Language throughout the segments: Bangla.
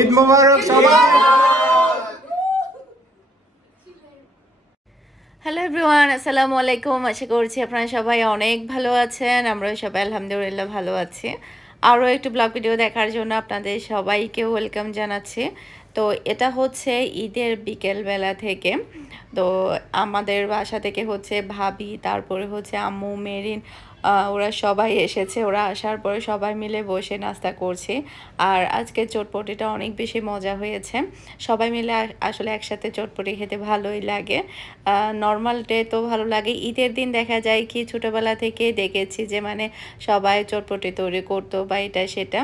ঈদ মোবারক সবাই। হ্যালো এভরিওয়ান, আসসালামু আলাইকুম। আশা করছি আপনারা সবাই অনেক ভালো আছেন। আমরা সবাই আলহামদুলিল্লাহ ভালো আছি। আরও একটু ব্লগ ভিডিও দেখার জন্য আপনাদের সবাইকে ওয়েলকাম জানাচ্ছি। তো এটা হচ্ছে ঈদের বিকেলবেলা থেকে। তো আমাদের বাসা থেকে হচ্ছে ভাবি, তারপরে হচ্ছে আম্মু, মেরিন, ওরা সবাই এসেছে। ওরা আসার পরে সবাই মিলে বসে নাস্তা করছি। আর আজকে চটপটিটা অনেক বেশি মজা হয়েছে। সবাই মিলে আসলে একসাথে চটপটি খেতে ভালোই লাগে। নর্মাল ডে তো ভালো লাগে, ঈদের দিন দেখা যায় কি ছোটোবেলা থেকে দেখেছি যে মানে সবাই চটপটি তৈরি করতো বা এটা সেটা।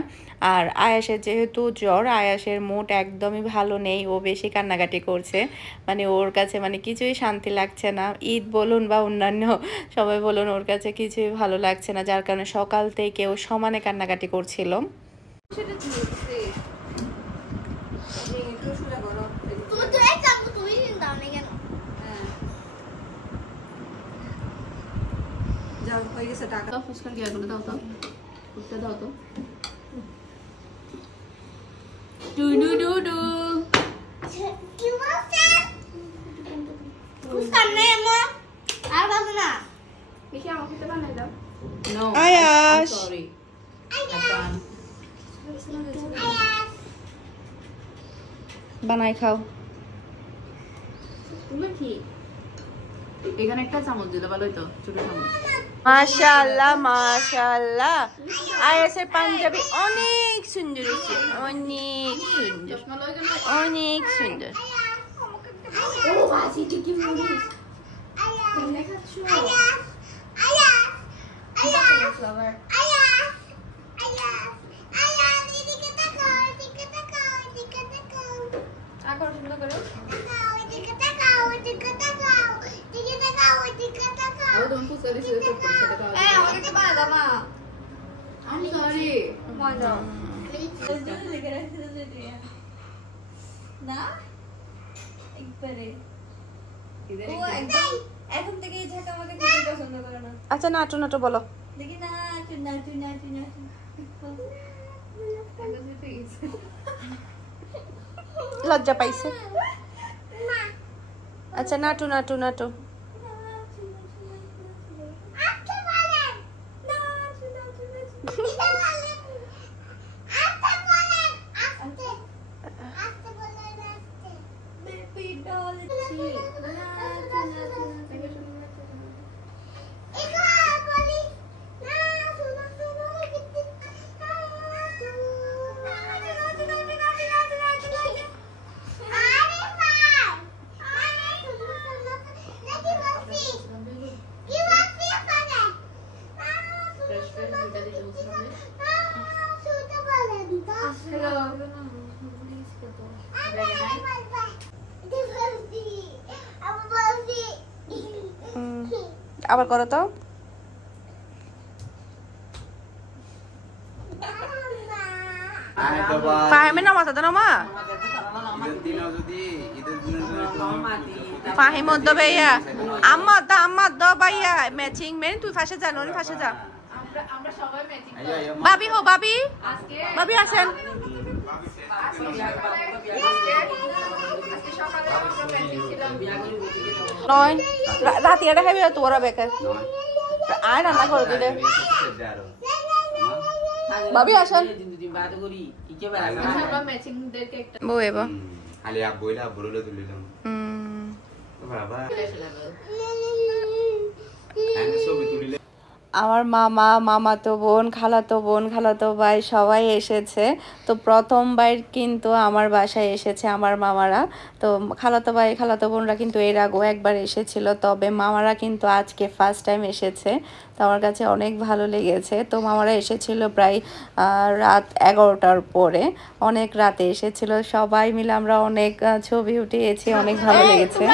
আর আয়াসের যেহেতু জ্বর, আয়াসের মুড একদমই ভালো নেই, ও বেশি কান্নাকাটি করছে। মানে ওর কাছে মানে কিছুই শান্তি লাগছে না। ঈদ বলুন বা অন্যান্য সবাই বলুন, ওর কাছে কিছুই ভালো লাগছে না, যার কারণে সকাল থেকে ও সমানে কান্নাকাটি করছিল। আয়াস বানাই খাও। এখানে একটা চামচ দিলে ভালো হইতো, ছোট চামচ। মাশাআল্লাহ মাশাআল্লাহ, আয়াসের পাঞ্জাবি অনেক সুন্দর হয়েছে, অনেক সুন্দর, অনেক সুন্দর। আচ্ছা নাটু নাটু বলো। লজ্জা পাইছে। আচ্ছা নাটু নাটু নাটু। আবার করো তো। ফাহিমের নাম আছে তো না মা? ফাহিম দো ভাইয়া, আম্মা দা, আম্মা দো ভাইয়া ম্যাচিং। মেন তুই ফাঁসে যা, ননি ফাঁসে যা। আমরা সবাই ম্যাচিং। ভাবি হো, ভাবি ভাবি আসেন। নয় রাতে এটা খাবি তোরা বেকার আয় রান্না করে দিলে। ভাবি আসেন। আমার মামা, মামাতো বোন, খালাতো বোন, খালাতো ভাই সবাই এসেছে। তো প্রথমবার কিন্তু আমার বাসায় এসেছে আমার মামারা। তো খালাতো ভাই, খালাতো বোনরা কিন্তু এর আগেও একবার এসেছিল, তবে মামারা কিন্তু আজকে ফার্স্ট টাইম এসেছে। তো আমার কাছে অনেক ভালো লেগেছে। তো মামারা এসেছিল প্রায় রাত 11টার পরে, অনেক রাতে এসেছিল। সবাই মিলে আমরা অনেক ছবি উঠিয়েছি, অনেক ভালো লেগেছে।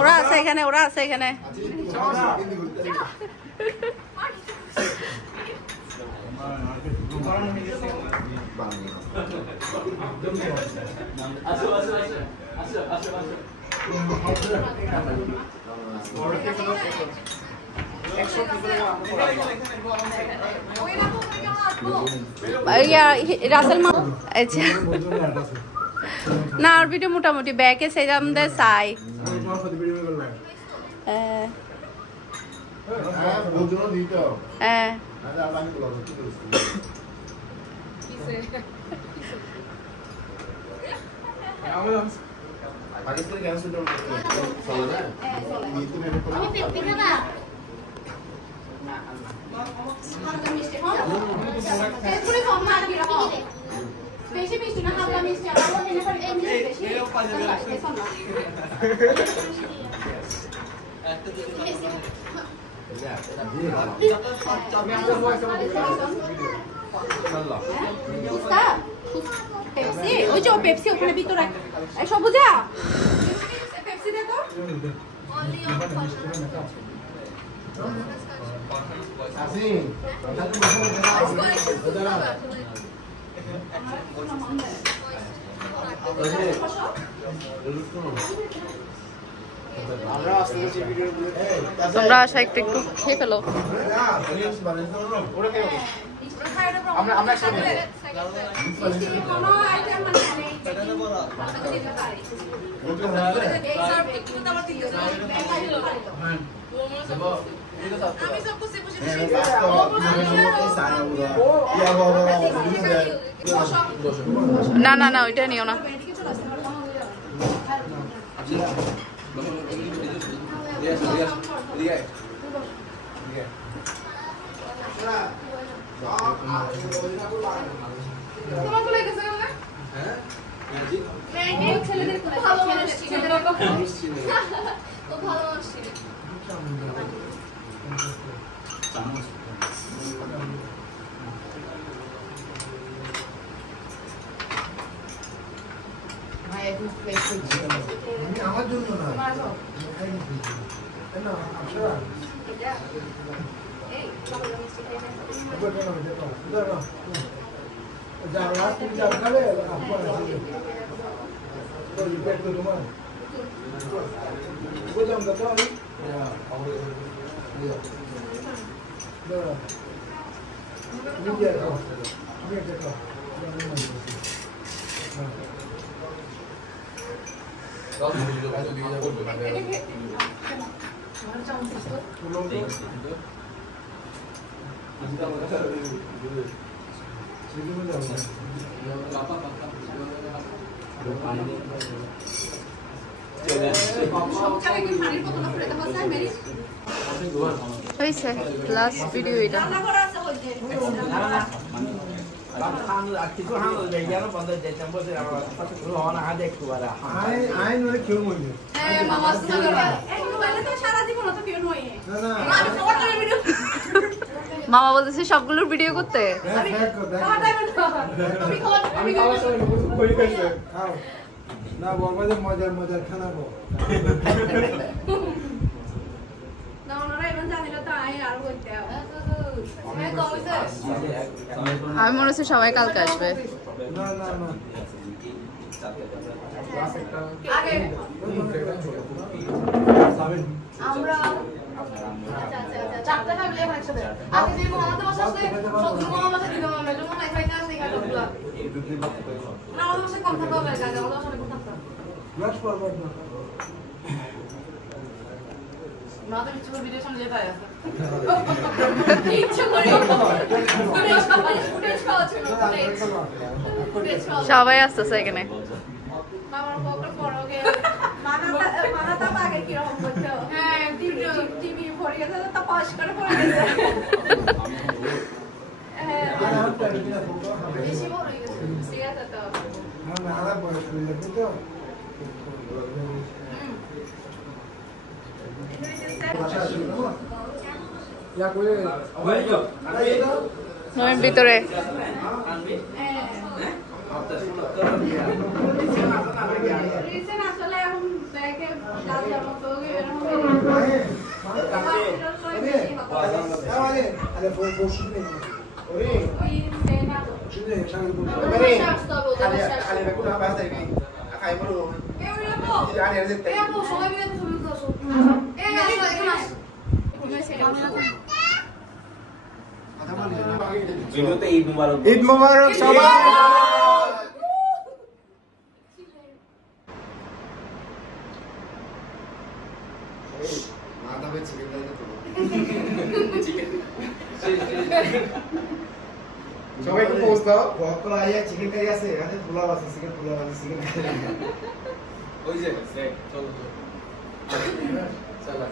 ওরা আছে এখানে, ওরা আছে এখানে। রাসেল মা আচ্ছা না আর ভিডিও মোটামুটি ব্যাকে সেরাম দে চাই বেশি মিষ্টি না হালকা মিষ্টি আমরা এনে পারি এই বেশি পেপসি ওই যে পেপসি ওখানে ভিতরে এই সবুজা পেপসি দেখো Así. তোমরা আসা একটু একটু খেয়ে ফেলো না না না ওইটা নিও না আমার জন্য না হয়েছে লাস্ট ভিডিও এটা মামা বলতেছে সবগুলোর ভিডিও করতে না বলবাদের মজার মজার খানা আমি মনে হচ্ছে সবাই কালকে আসবে না না না আমরা চারটা ফ্যামিলি একসাথে আগে যে মামাতে বসে আসলে সবগুলো মামা বসে দিল মামা এজন্য না এখানে আসে এখানে ঢুকলাম না আমাদের বসে কম থাকতে হবে কাজ আমাদের বসে কম থাকতে লাস্ট ফরওয়ার্ড না না তো কিছু ভিডিও সামনে যেতে আছে ইচ্ছা করে ফুটেজ খাওয়া ছিল ফুটেজ সবাই আসতেছে এখানে মামার পকেট পড়োগে মানাটা আগে কি রকম করছো হ্যাঁ টিভি পড়ে গেছে তো পাস করে পড়ে গেছে হ্যাঁ বেশি বড় হয়ে গেছে সিরিয়াস তো না না আলাদা বয়স হয়ে যাবে তো Ya puede. No en ভিতরে রিসেন্ট আসলে এখন ব্যাগে দাঁত যাবো তো এরকম ভিডিওতে ঈদ মুবারক। ঈদ মোবারক সবাই। সবাইকে পোস্ট দাও। ভক্তরা আইয়া চিকেন কারি আছে, এখানে পোলাও আছে, চিকেন পোলাও আছে, চিকেন কারি। ওই যে চলো চলো।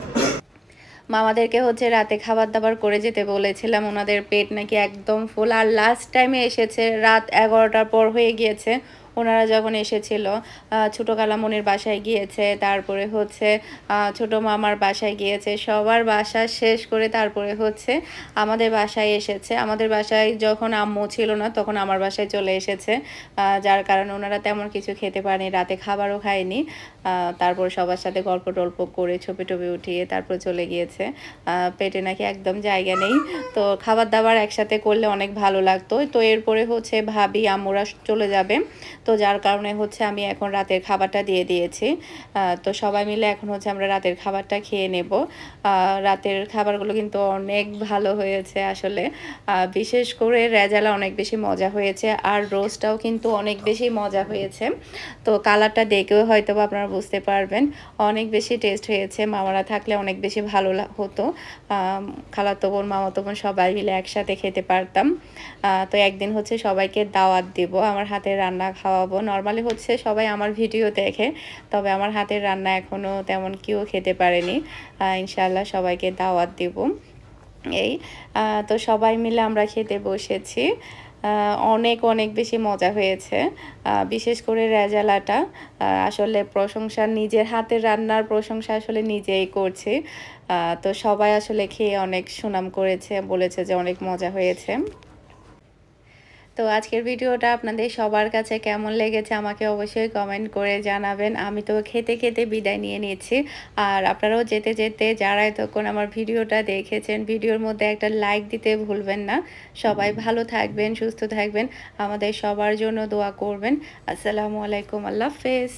মামাদেরকে হচ্ছে রাতে খাবার দাবার করে যেতে বলেছিলাম, ওনাদের পেট নাকি একদম ফুল। আর লাস্ট টাইমে এসেছে রাত 11টার পর হয়ে গিয়েছে। ওনারা যখন এসেছিল ছোটো কালামনির বাসায় গিয়েছে, তারপরে হচ্ছে ছোটো মামার বাসায় গিয়েছে, সবার বাসা শেষ করে তারপরে হচ্ছে আমাদের বাসায় এসেছে। আমাদের বাসায় যখন আম্মু ছিল না তখন আমার বাসায় চলে এসেছে, যার কারণে ওনারা তেমন কিছু খেতে পারেনি, রাতে খাবারও খায়নি। তারপর সবার সাথে গল্প টল্প করে ছবি টবি উঠিয়ে তারপর চলে গিয়েছে। পেটে নাকি একদম জায়গা নেই, তো খাবার দাবার একসাথে করলে অনেক ভালো লাগতো। তো এরপরে হচ্ছে ভাবি আম্মুরা চলে যাবে, তো যার কারণে হচ্ছে আমি এখন রাতের খাবারটা দিয়ে দিয়েছি। তো সবাই মিলে এখন হচ্ছে আমরা রাতের খাবারটা খেয়ে নেব। রাতের খাবারগুলো কিন্তু অনেক ভালো হয়েছে আসলে, বিশেষ করে রেজালা অনেক বেশি মজা হয়েছে, আর রোস্টটাও কিন্তু অনেক বেশি মজা হয়েছে। তো কালারটা দেখেও হয়তো আপনারা বুঝতে পারবেন অনেক বেশি টেস্ট হয়েছে। মামারা থাকলে অনেক বেশি ভালো হতো, খালাতো বোন মামাতো বোন সবাই মিলে একসাথে খেতে পারতাম। তো একদিন হচ্ছে সবাইকে দাওয়াত দিব, আমার হাতের রান্না খাওয়াবো। নর্মালি হচ্ছে সবাই আমার ভিডিও দেখে, তবে আমার হাতের রান্না এখনও তেমন কেউ খেতে পারেনি। ইনশাআল্লাহ সবাইকে দাওয়াত দিব। এই তো সবাই মিলে আমরা খেতে বসেছি, অনেক অনেক বেশি মজা হয়েছে। বিশেষ করে রেজালাটা আসলে প্রশংসা, নিজের হাতের রান্নার প্রশংসা আসলে নিজেই করছি। তো সবাই আসলে খেয়ে অনেক সুনাম করেছে, বলেছে যে অনেক মজা হয়েছে। তো আজকের ভিডিওটা আপনাদের সবার কাছে কেমন লেগেছে আমাকে অবশ্যই কমেন্ট করে জানাবেন। আমি তো খেতে খেতে বিদায় নিয়ে নিচ্ছি, আর আপনারাও যেতে যেতে যারা এতক্ষণ আমার ভিডিওটা দেখেছেন, ভিডিওর মধ্যে একটা লাইক দিতে ভুলবেন না। সবাই ভালো থাকবেন, সুস্থ থাকবেন, আমাদের সবার জন্য দোয়া করবেন। আসসালামু আলাইকুম, আল্লাহ হাফেজ।